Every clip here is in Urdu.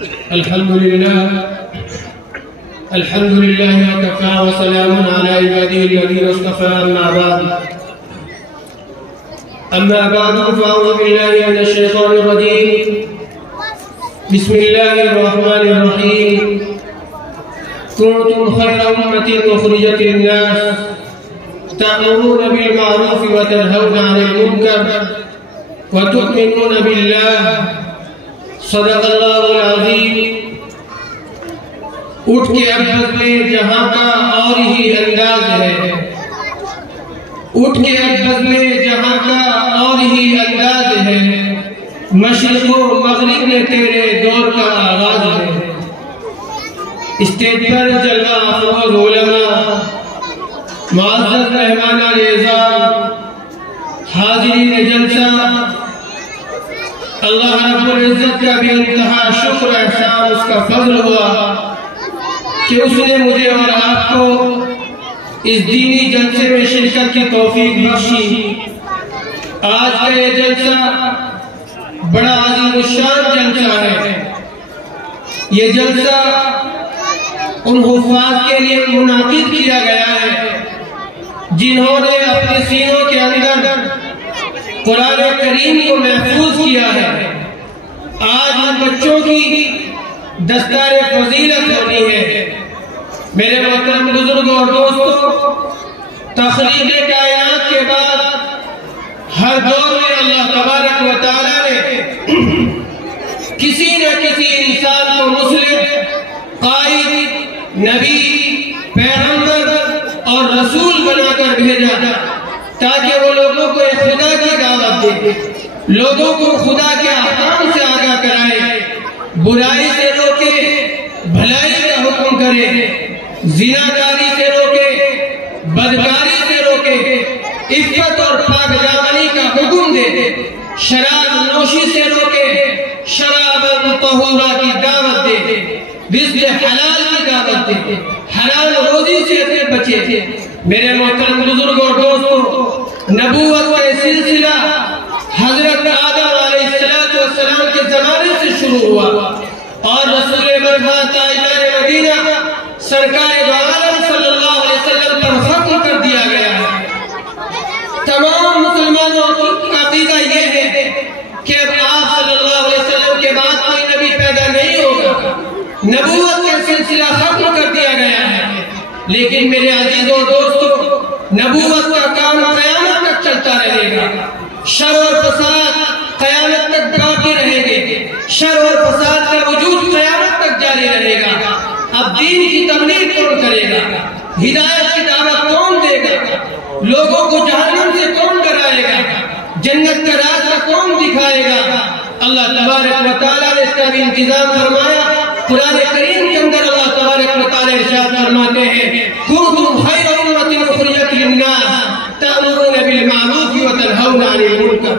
الحمد لله وكفى وسلام على عباده الذين اصطفى أما بعد فأعوذ بالله من الشيطان الرجيم. بسم الله الرحمن الرحيم. كنتم خير أمة أخرجت للناس تأمرون بالمعروف وتنهون عن المنكر وتؤمنون بالله. صدق اللہ العظیم. اٹھ کے اب بدلے جہاں کا اور ہی انداز ہے، اٹھ کے اب بدلے جہاں کا اور ہی انداز ہے، مشرق و مغرب میں تیرے دور کا آغاز ہے. اسٹیج پر جلوہ افروز علماء، معزز مہمان اعزام، حاضرین جلسہ، اللہ رب العزت کا بھی انتہا شکر احسان اس کا فضل ہوا کہ اس نے مجھے اور آپ کو اس دینی جلسے میں شرکت کی توفیق بخشی. آج کا یہ جلسہ بڑا عظیم الشان جلسہ ہے. یہ جلسہ ان حفاظ کے لیے منعقد کیا گیا ہے جنہوں نے اپنے سینوں کے اندر قرآن کریم کو محفوظ کیا ہے. آج ان بچوں کی دستار فضیلت ہونی ہے. میرے محترم بزرگوں اور دوستوں، تخلیق کائنات کے بعد ہر دور میں اللہ تبارک و تعالی نے کسی نہ کسی انسان کو مسلم، قائد، نبی، پیغمبر اور رسول بنا کر بھیجا تاکہ وہ لوگوں کو خدا کی دعوت دے، لوگوں کو خدا کے احکام سے آگاہ کرائے، برائی سے روکے، بھلائی کا حکم کرے، زناکاری سے روکے، بدکاری سے روکے، عفت اور پاک دامنی کا حکم دے، شراب نوشی سے روکے، شراب طہورہ کی دعوت دے، رزق حلال کی دعوت دے، حلال روزی سے بچے. میرے محترم بزرگوں اور دوستوں، نبوت کا سلسلہ حضرت آدم علیہ السلام کے زمانے سے شروع ہوا اور رسول مرحبا تاجدار مدینہ سرکار دو عالم صلی اللہ علیہ وسلم پر ختم کر دیا گیا ہے. تمام مسلمانوں کا عقیدہ یہ ہے کہ اب آپ صلی اللہ علیہ وسلم کے بعد کوئی نبی پیدا نہیں ہوگا، نبوت کا سلسلہ ختم کر دیا گیا ہے. لیکن میرے عزیزوں و دوستوں، نبوت کا کام قیامت تک چلتا رہے گا. شر اور فساد قیامت تک باقی رہیں گے، شر اور فساد کا وجود قیامت تک جاری رہے گا. اب دین کی تبلیغ کون کرے گا؟ ہدایت کی دعوت کون دے گا؟ لوگوں کو جہنم سے کون ڈرائے گا؟ جنت کا راستہ کون دکھائے گا؟ اللہ تبارک و تعالیٰ نے اس کا بھی انتظام فرمایا. قرآن کریم کے اندر اللہ تبارک و تعالیٰ ارشاد فرماتے ہیں، کنتم خیر امۃ اخرجت للناس تأمرون بالمعروف وتنہون عن المنکر.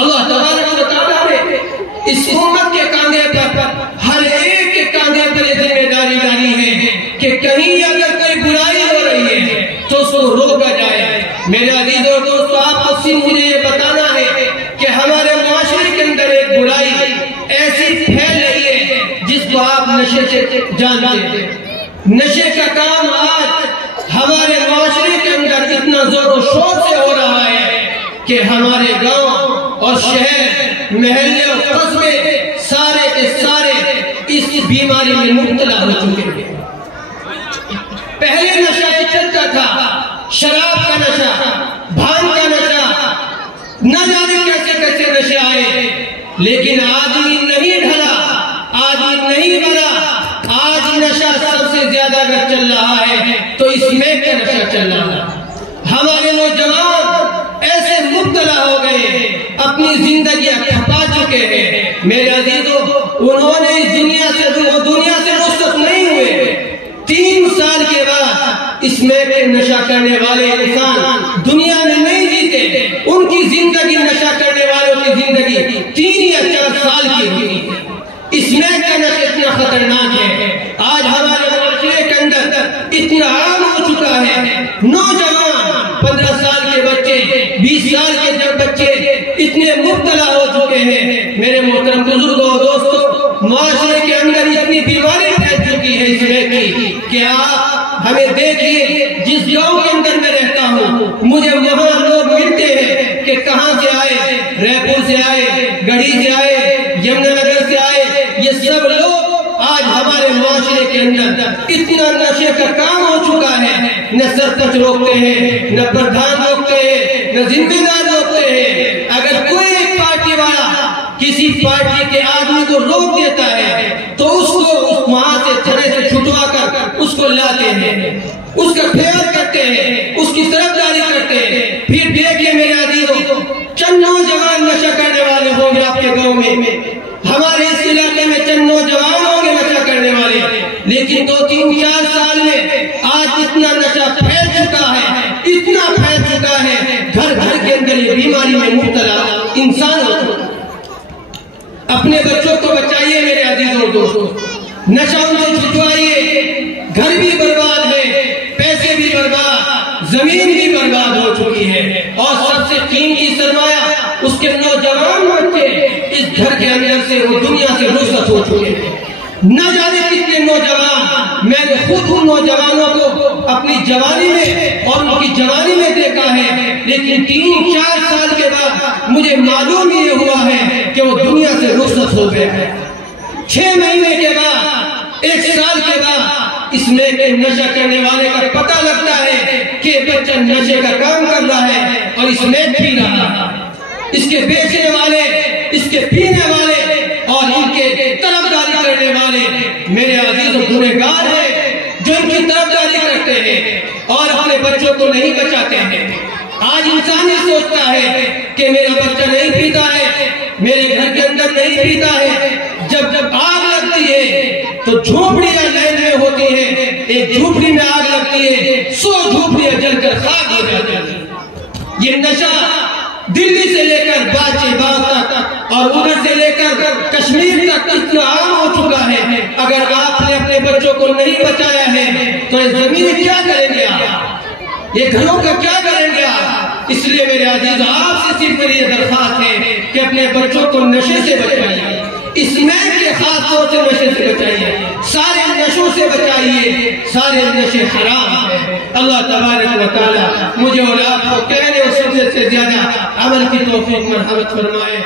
اللہ تبارک و تعالیٰ نے اس امت کے کاندھے پر، ہر ایک کے کاندھے پر یہ ذمہ داری ڈالی ہے کہ کہیں اگر کوئی برائی ہو رہی ہے تو اس کو روکا جائے. میرے عزیزوں اور دوستوں، آپ کو صرف مجھے یہ بتانا ہے کہ ہمارے معاشرے کے اندر ایک برائی ایسی پھیل رہی ہے جس کو آپ نشے سے جانتے ہیں. نشے کا کام آج ہمارے معاشرے کے اندر اتنا زور و شور سے ہو رہا ہے کہ ہمارے گاؤں اور شہر، محلے اور قصبے سارے کے سارے اس بیماری میں مبتلا ہو چکے ہیں. پہلے نشہ چلتا تھا، شراب کا نشہ، بھانگ کا نشہ، نہ جانے کیسے کیسے نشے آئے. لیکن آدمی نہیں ڈھلا، آدمی نہیں بنا. آج نشہ سب سے زیادہ اگر چل رہا ہے تو اس میں کا نشہ چل رہا ہے. ہمارے نوجوان ایسے مبتلا ہو گئے، اپنی زندگیاں کھپا چکے ہیں. میرے عزیزوں، انہوں نے اس دنیا سے رخصت نہیں ہوئے. 3 سال کے بعد اس میں نشہ کرنے والے انسان دنیا میں نہیں جیتے. ان کی زندگی، نشہ کرنے والوں کی زندگی 3 یا 4 سال کی ہوئی. اس میں کا نشہ اتنا خطرناک ہے. آج ہمارے معاشرے کے اندر اتنا عام ہو چکا ہے. نوجوان 15 سال کے بچے، 20 سال کے جب بچے اتنے مبتلا ہو چکے ہیں. میرے محترم بزرگوں اور دوستوں، معاشرے کے اندر اتنی بیماری پھیل چکی ہے اس میں کی کہ آپ ہمیں دیکھیے، جس گاؤں کے اندر میں رہتا ہوں مجھے وہاں لوگ ملتے ہیں کہ کہاں سے آئے، ریپور سے آئے، گڑھی سے آئے، یمنا نگر سے آئے، یہ سب لوگ آج ہمارے معاشرے کے اندر اتنا نشے کا کام ہو چکا ہے، نہ سرپنچ روکتے ہیں، نہ پردھان روکتے ہیں، نہ ذمہ دار روکتے ہیں۔ اگر کوئی ایک پارٹی والا کسی پارٹی کے آدمی کو روک دیتا ہے تو اس کو وہاں سے تھڑے سے چھٹوا کر اس کو لاتے ہیں، اس کا خیال کرتے ہیں، اس کی طرفداری کرتے ہیں۔ پھر دیکھیں میرے عزیزوں، چند نوجوان نشہ کرنے والے ہوں گے آپ کے گاؤں میں، ہمارے اس علاقے میں چند نوجوان ہوں گے نشہ کرنے والے، لیکن 2-3-4 سال میں آج اتنا نشہ پھیل چکا ہے، اتنا پھیل چکا ہے، گھر گھر کے اندر یہ بیماری میں مبتلا انسان ہو چکا۔ اپنے بچوں کو بچائیے میرے عزیزوں اور دوستوں، نشہ ان سے چھٹوائیے۔ گھر بھی برباد ہے، پیسے بھی برباد، زمین بھی برباد ہو چکی ہے، اور سب سے قیمتی سرمایہ اس کے نوجوان بچے اس گھر کے اندر سے وہ دنیا سے رخصت ہو چکے ہیں۔ نہ جانے کتنے نوجوان، میں نے خود ان نوجوانوں کو اپنی جوانی میں اور ان کی جوانی میں دیکھا ہے، لیکن 3-4 سال کے بعد مجھے معلوم یہ ہوا ہے کہ وہ دنیا سے رخصت ہو گئے ہیں۔ 6 مہینے کے بعد، 1 سال کے بعد اس میں کہ نشہ کرنے والے کا پتہ لگتا ہے کہ بچہ نشے کا کام کر رہا ہے اور اس میں پی رہا ہے۔ اس کے بیچنے والے، اس کے پینے والے اور ان کے طرفداری کرنے والے میرے عزیز و گنہگار ہیں، جو ان کی طرفداری کرتے ہیں اور اپنے بچوں کو نہیں بچاتے ہیں۔ آج انسان یہ سوچتا ہے کہ میرا بچہ نہیں پیتا ہے، میرے گھر کے اندر نہیں پیتا ہے۔ جب آگ لگتی ہے تو جھوپڑیاں لائن میں ہوتی ہیں، ایک جھوپڑی میں آگ لگتی ہے، 100 جھوپڑیاں جل کر خاک ہو جاتی ہیں۔ یہ نشہ دلی سے لے کر باچے باغ تک اور ادھر سے لے کر کشمیر تک اتنا عام ہو چکا ہے۔ اگر آپ نے اپنے بچوں کو نہیں بچایا ہے تو یہ زمین کیا کریں گے آپ، یہ گھروں کا کیا کریں گے آپ؟ اس لیے میرے عزیز آپ سے صرف میری یہ درخواست ہے کہ اپنے بچوں کو نشے سے بچائیے، اس میں کے خاص طور سے نشے سے بچائیے، سارے نشوں سے بچائیے، سارے نشے حرام ہیں۔ اللہ تبارک و تعالی مجھے اور آپ کو کہنے اور سننے سے زیادہ عمل کی توفیق مرحمت فرمائے۔